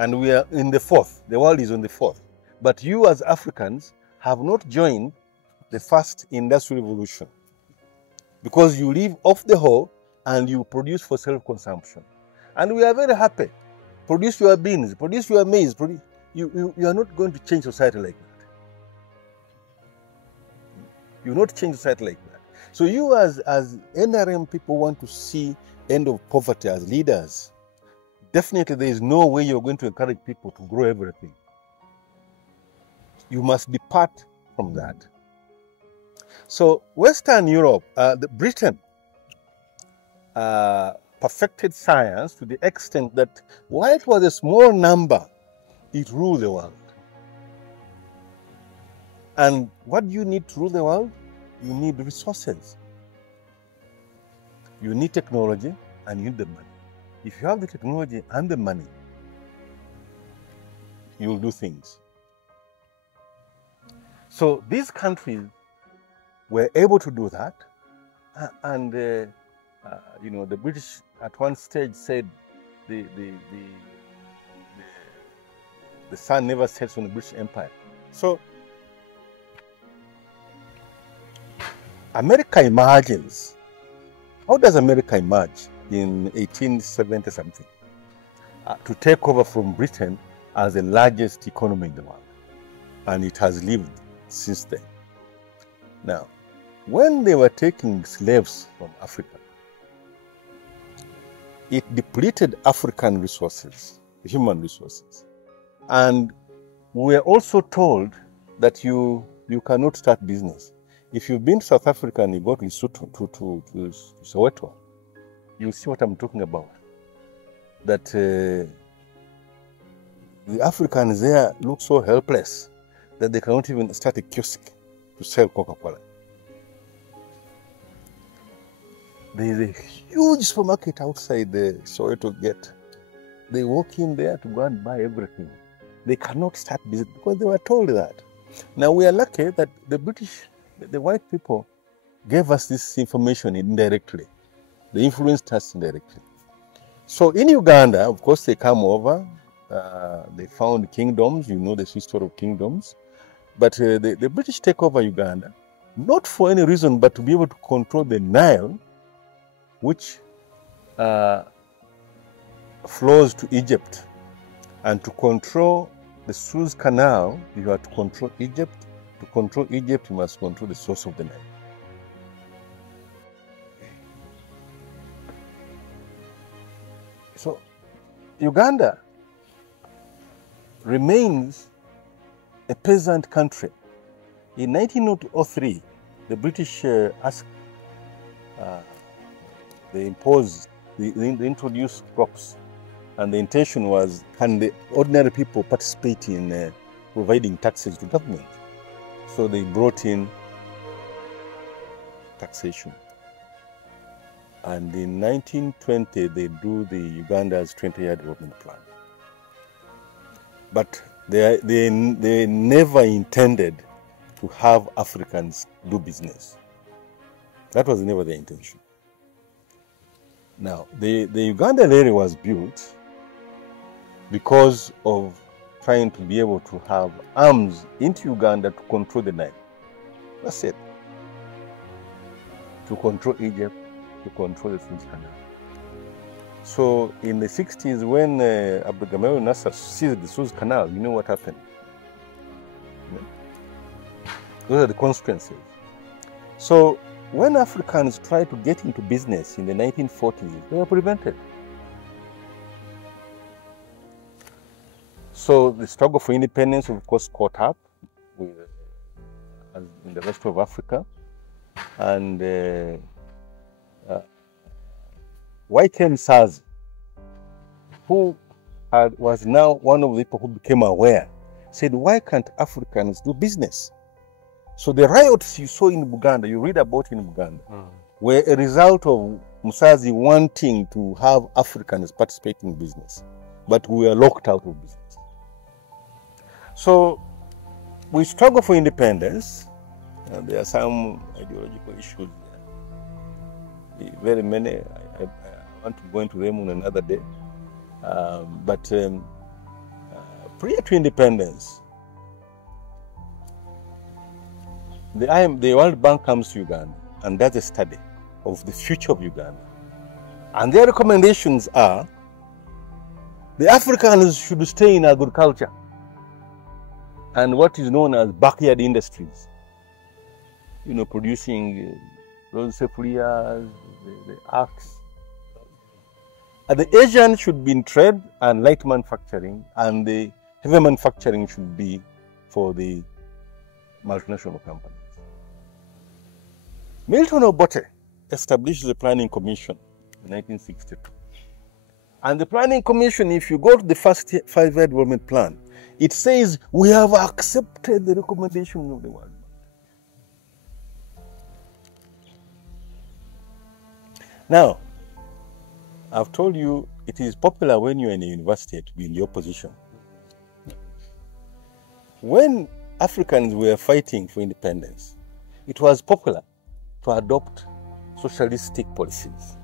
And we are in the fourth. The world is on the fourth. But you as Africans have not joined the first industrial revolution because you live off the whole and you produce for self-consumption. And we are very happy. Produce your beans, produce your maize. You are not going to change society like that. You will not change society like that. So you as NRM people want to see end of poverty as leaders. Definitely there is no way you're going to encourage people to grow everything. You must depart from that. So Western Europe, Britain, perfected science to the extent that while it was a small number, it ruled the world. And what do you need to rule the world? You need resources. You need technology and you need the money. If you have the technology and the money, you will do things. So these countries were able to do that, and you know, the British at one stage said the sun never sets on the British Empire. So America emerges. How does America emerge in 1870 something? To take over from Britain as the largest economy in the world. And it has lived since then. Now, when they were taking slaves from Africa, it depleted African resources, human resources. And we were also told that you cannot start business. If you've been to South Africa and you go to Soweto, you'll see what I'm talking about. That the Africans there look so helpless that they cannot even start a kiosk to sell Coca-Cola. There is a huge supermarket outside the Soweto gate. They walk in there to go and buy everything. They cannot start business because they were told that. Now we are lucky that the British, the white people, gave us this information indirectly. They influenced us indirectly. So in Uganda, of course, they come over. They found kingdoms. You know the history of kingdoms. But the British take over Uganda, not for any reason, but to be able to control the Nile, which flows to Egypt. And to control the Suez Canal, you have to control Egypt. To control Egypt, you must control the source of the Nile. So Uganda remains a peasant country. In 1903, the British they introduced crops. And the intention was, can the ordinary people participate in providing taxes to government? So they brought in taxation. And in 1920, they do the Uganda's 20-year development plan. But they never intended to have Africans do business. That was never their intention. Now, the Uganda area was built because of trying to be able to have arms into Uganda to control the Nile. That's it. To control Egypt, to control the Suez Canal. So in the 60s, when Abdul Gamal Nasser seized the Suez Canal, you know what happened? You know? Those are the consequences. So when Africans tried to get into business in the 1940s, they were prevented. So the struggle for independence, of course, caught up with, in the rest of Africa. And YKM SARS, who was now one of the people who became aware, said, why can't Africans do business? So the riots you saw in Uganda, you read about in Uganda, were a result of Musazi wanting to have Africans participate in business. But we were locked out of business. So we struggle for independence. There are some ideological issues there. Very many. I want to go into them on another day. But prior to independence, the World Bank comes to Uganda and does a study of the future of Uganda. And their recommendations are the Africans should stay in agriculture and what is known as backyard industries. You know, producing those cephalias, the axe. And the Asians should be in trade and light manufacturing, and the heavy manufacturing should be for the multinational companies. Milton Obote established the Planning Commission in 1962. And the Planning Commission, if you go to the first five-year development plan, it says we have accepted the recommendation of the World Bank. Now, I've told you it is popular when you're in a university to be in the opposition. When Africans were fighting for independence, it was popular to adopt socialistic policies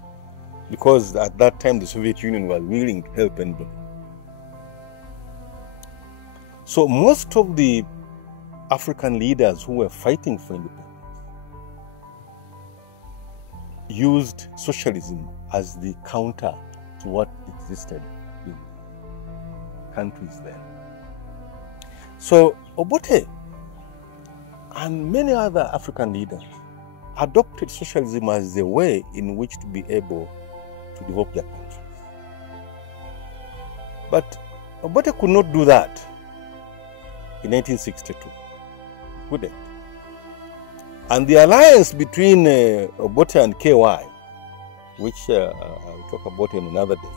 because at that time the Soviet Union was willing to help anybody. So most of the African leaders who were fighting for independence used socialism as the counter to what existed in countries then. So Obote and many other African leaders adopted socialism as the way in which to be able to develop their countries. But Obote could not do that in 1962. Couldn't. And the alliance between Obote and KY, which I'll talk about in another day,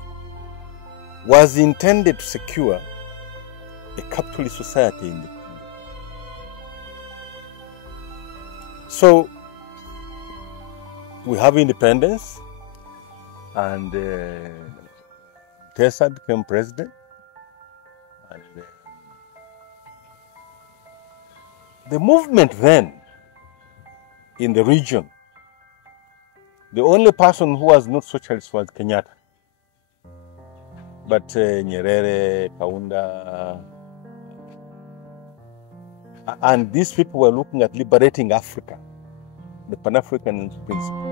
was intended to secure a capitalist society in the country. So we have independence, and Tessa became president, and the movement then in the region, the only person who was not socialist was Kenyatta. But Nyerere, Kaunda, and these people were looking at liberating Africa, the Pan-African principle.